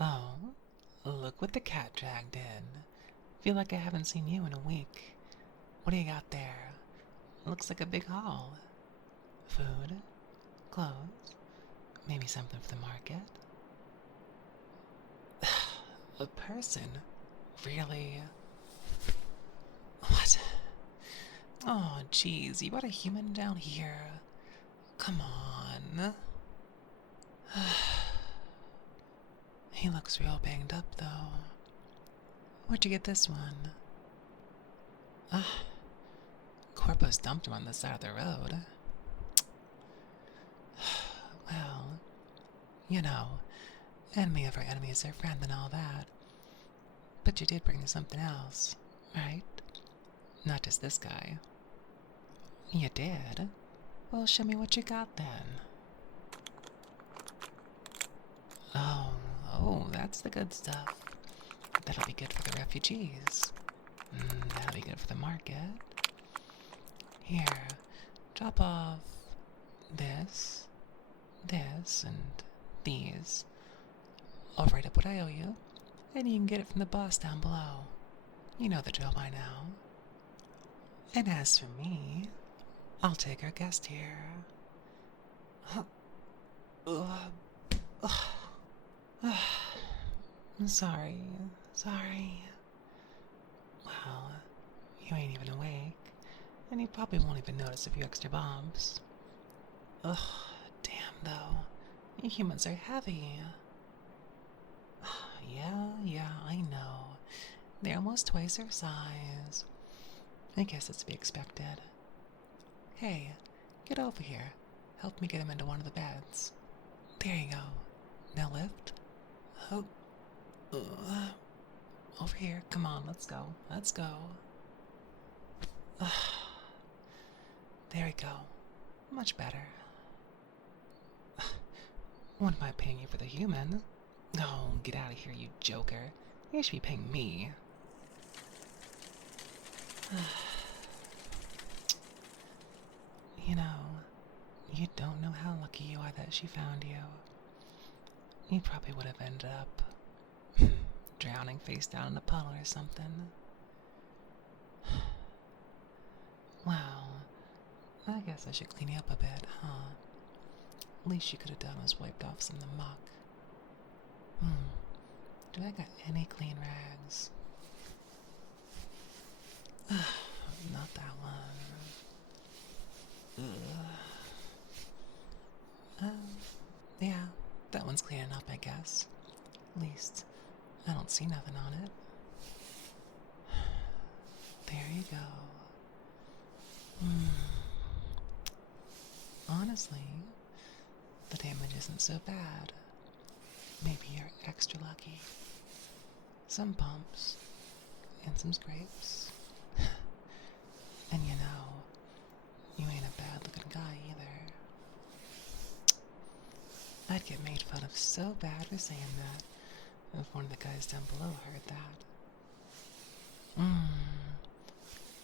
Oh, look what the cat dragged in. Feel like I haven't seen you in a week. What do you got there? Looks like a big haul. Food, clothes, maybe something for the market. A person? Really? What? Oh, jeez, you got a human down here. Come on. He looks real banged up, though. Where'd you get this one? Corpo's dumped him on the side of the road. Well, you know, enemy of our enemy is their friend and all that. But you did bring something else, right? Not just this guy. You did? Well, show me what you got then. Oh, that's the good stuff. That'll be good for the refugees. That'll be good for the market. Here, drop off this, and these. I'll write up what I owe you, and you can get it from the boss down below. You know the drill by now. And as for me, I'll take our guest here. Sorry. Well, you ain't even awake, and you probably won't even notice a few extra bumps. Ugh, damn though. You humans are heavy. Yeah, I know. They're almost twice our size. I guess it's to be expected. Hey, get over here. Help me get him into one of the beds. There you go. Now lift. Oh. Over here. Come on, let's go. There we go. Much better. What am I paying you for the human? Oh, get out of here, you joker. You should be paying me. You know, you don't know how lucky you are that she found you. You probably would have ended up drowning face down in a puddle or something. Well, I guess I should clean you up a bit, huh? Least you could have done was wiped off some of the muck. Do I got any clean rags? Not that one. Yeah, that one's clean enough, I guess. At least, I don't see nothing on it. There you go. Honestly, the damage isn't so bad. Maybe you're extra lucky. Some bumps, and some scrapes. And you know, you ain't a bad-looking guy either. I'd get made fun of so bad for saying that if one of the guys down below heard that.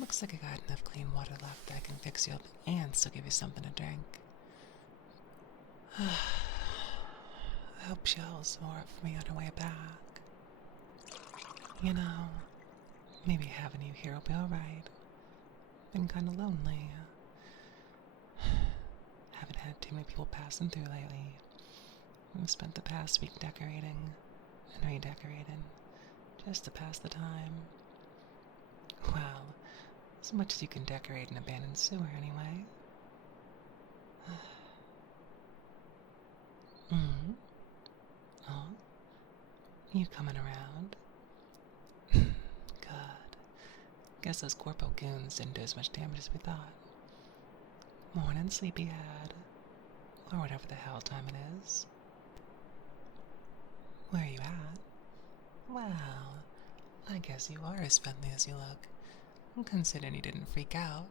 Looks like I got enough clean water left that I can fix you up and still give you something to drink. I hope she holds some more up for me on her way back. You know, maybe having you here will be alright. Been kinda lonely. Haven't had too many people passing through lately. I've spent the past week decorating and redecorating just to pass the time. Well, as much as you can decorate an abandoned sewer anyway. Oh, you coming around? Good. Guess those corpo goons didn't do as much damage as we thought. Morning, sleepyhead. Or whatever the hell time it is. Where are you at? Well, I guess you are as friendly as you look, considering you didn't freak out.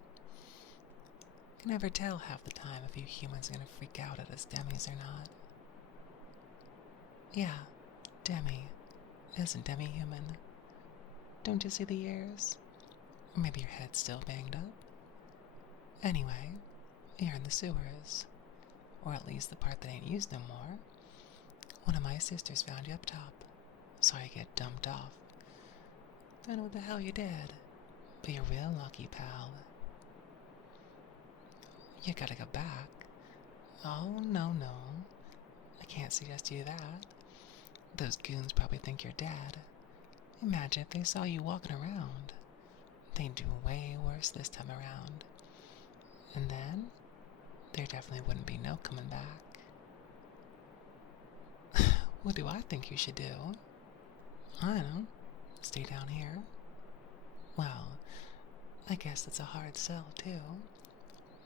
Can never tell half the time if you humans are gonna freak out at us demis or not. Yeah, demi. Isn't demi-human. Don't you see the ears? Or maybe your head's still banged up? Anyway, you're in the sewers. Or at least the part that ain't used no more. One of my sisters found you up top. Sorry you get dumped off. Don't know what the hell you did, but you're real lucky, pal. You gotta go back. Oh, no. I can't suggest you that. Those goons probably think you're dead. Imagine if they saw you walking around. They'd do way worse this time around. And then, there definitely wouldn't be no coming back. What do I think you should do? I don't know. Stay down here? Well, I guess that's a hard sell, too.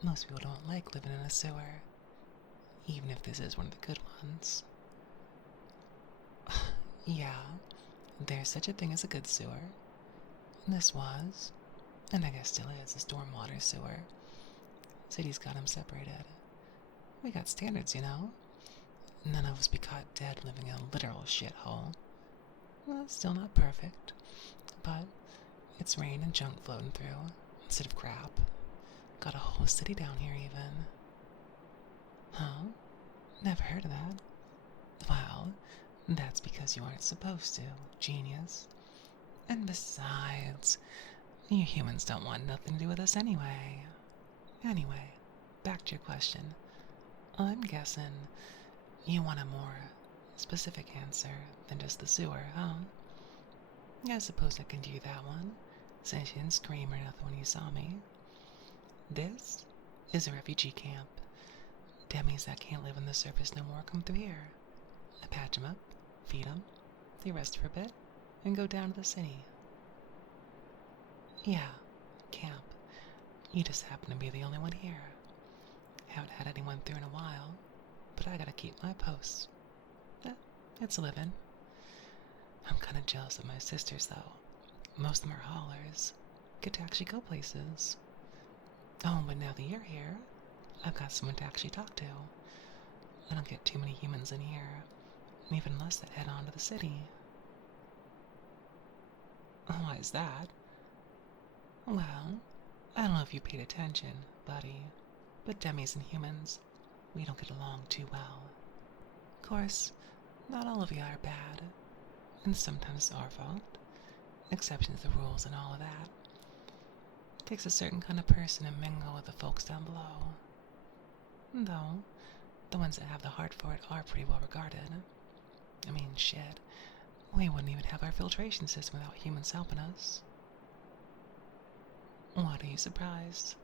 Most people don't like living in a sewer. Even if this is one of the good ones. Yeah, there's such a thing as a good sewer. This was, and I guess still is, a stormwater sewer. City's got them separated. We got standards, you know? None of us be caught dead living in a literal shithole. Well, it's still not perfect, but it's rain and junk floating through instead of crap. Got a whole city down here, even. Huh? Never heard of that. Well, that's because you aren't supposed to, genius. And besides, you humans don't want nothing to do with us anyway. Anyway, back to your question. I'm guessing you want a more specific answer than just the sewer, huh? I suppose I can do that one, since you didn't scream or nothing when you saw me. This is a refugee camp. Demis that can't live on the surface no more come through here. I patch them up, feed them, they rest for a bit, and go down to the city. Yeah, camp. You just happen to be the only one here. Haven't had anyone through in a while, but I gotta keep my posts. It's a living. I'm kinda jealous of my sisters, though. Most of them are haulers. Get to actually go places. Oh, but now that you're here, I've got someone to actually talk to. I don't get too many humans in here, and even less that head on to the city. Why is that? Well, I don't know if you paid attention, buddy, but demis and humans, we don't get along too well. Of course, not all of you are bad, and sometimes it's our fault. Exceptions to the rules and all of that. It takes a certain kind of person to mingle with the folks down below. Though, the ones that have the heart for it are pretty well regarded. I mean, shit, we wouldn't even have our filtration system without humans helping us. What, are you surprised?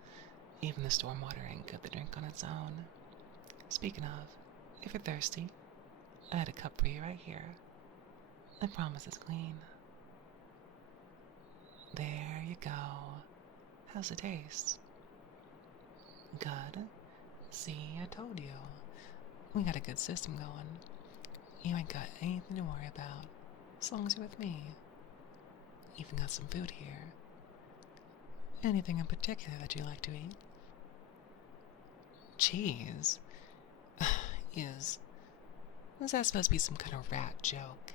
Even the stormwater ain't good to drink on its own. Speaking of, if you're thirsty, I had a cup for you right here. I promise it's clean. There you go. How's it taste? Good. See, I told you. We got a good system going. You ain't got anything to worry about, as long as you're with me. Even got some food here. Anything in particular that you like to eat? Cheese? Is that supposed to be some kind of rat joke?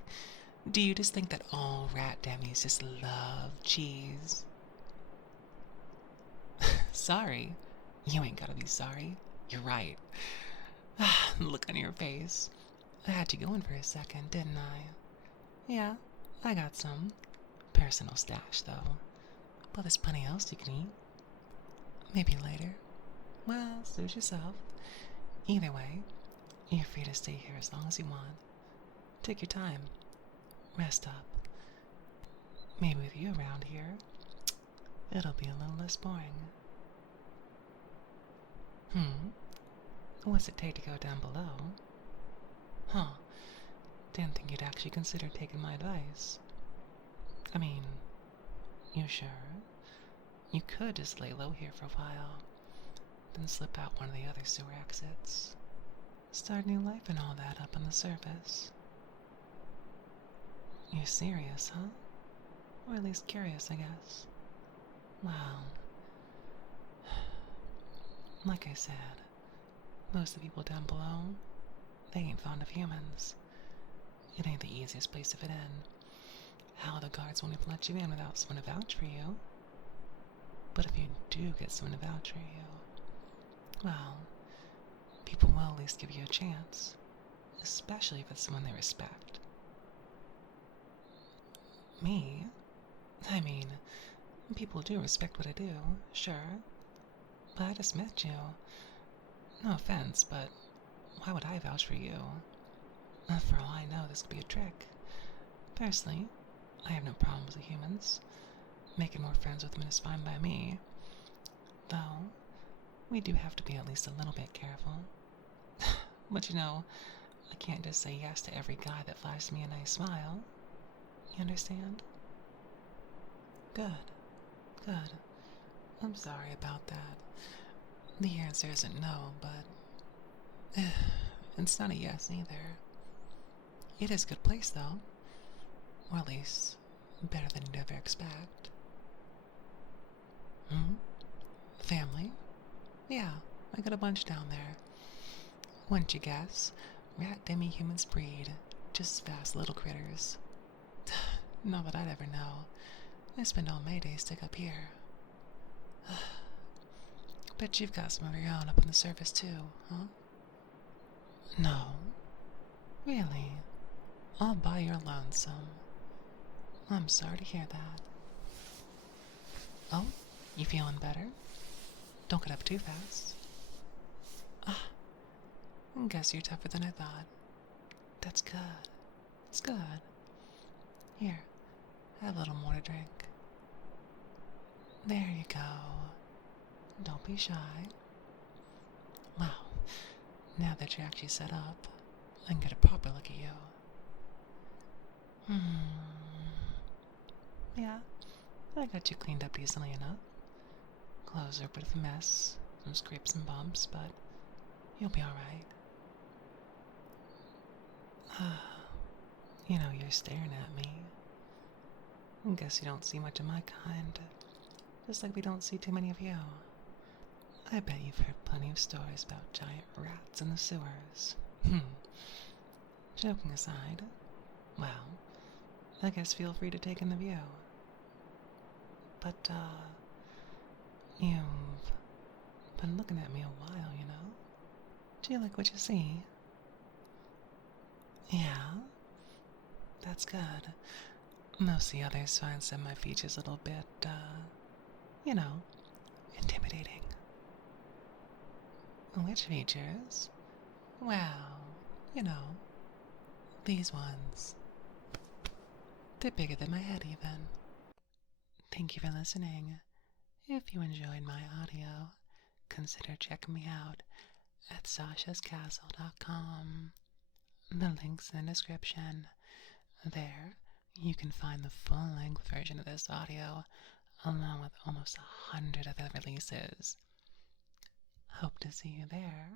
Do you just think that all rat demis just love cheese? Sorry. You ain't gotta be sorry. You're right. Look on your face. I had you going for a second, didn't I? Yeah, I got some. Personal stash, though. But there's plenty else you can eat. Maybe later. Well, suit yourself. Either way, you're free to stay here as long as you want. Take your time. Rest up. Maybe with you around here, it'll be a little less boring. What's it take to go down below? Huh. Didn't think you'd actually consider taking my advice. I mean, you sure? You could just lay low here for a while, then slip out one of the other sewer exits. Start new life and all that up on the surface. You're serious, huh? Or at least curious, I guess. Well, like I said, most of the people down below, they ain't fond of humans. It ain't the easiest place to fit in. How the guards won't even let you in without someone to vouch for you. But if you do get someone to vouch for you, well, people will at least give you a chance, especially if it's someone they respect. Me? I mean, people do respect what I do, sure. But I just met you. No offense, but why would I vouch for you? For all I know, this could be a trick. Personally, I have no problems with humans. Making more friends with them is fine by me. Though, we do have to be at least a little bit careful. But you know, I can't just say yes to every guy that flashes me a nice smile. You understand? Good. Good. I'm sorry about that. The answer isn't no, but it's not a yes either. It is a good place, though. Or at least, better than you'd ever expect. Family? Yeah, I got a bunch down there. Wouldn't you guess? Rat demi-humans breed. Just fast little critters. Not that I'd ever know. I spend all May Day stuck up here. Bet you've got some of your own up on the surface too, huh? No. Really? All by your lonesome. I'm sorry to hear that. Oh, you feeling better? Don't get up too fast. Guess you're tougher than I thought. That's good. It's good. Here, have a little more to drink. There you go. Don't be shy. Wow, now that you're actually set up, I can get a proper look at you. Yeah, I got you cleaned up easily enough. Clothes are a bit of a mess, some scrapes and bumps, but you'll be alright. You know, you're staring at me. I guess you don't see much of my kind, just like we don't see too many of you. I bet you've heard plenty of stories about giant rats in the sewers. Joking aside, well, I guess feel free to take in the view. But, you've been looking at me a while, you know? Do you like what you see? Yeah? That's good. Most of the others find some of my features a little bit, you know, intimidating. Which features? Well, you know, these ones. They're bigger than my head, even. Thank you for listening. If you enjoyed my audio, consider checking me out at sashascastle.com. The link's in the description. There, you can find the full-length version of this audio, along with almost 100 other releases. Hope to see you there.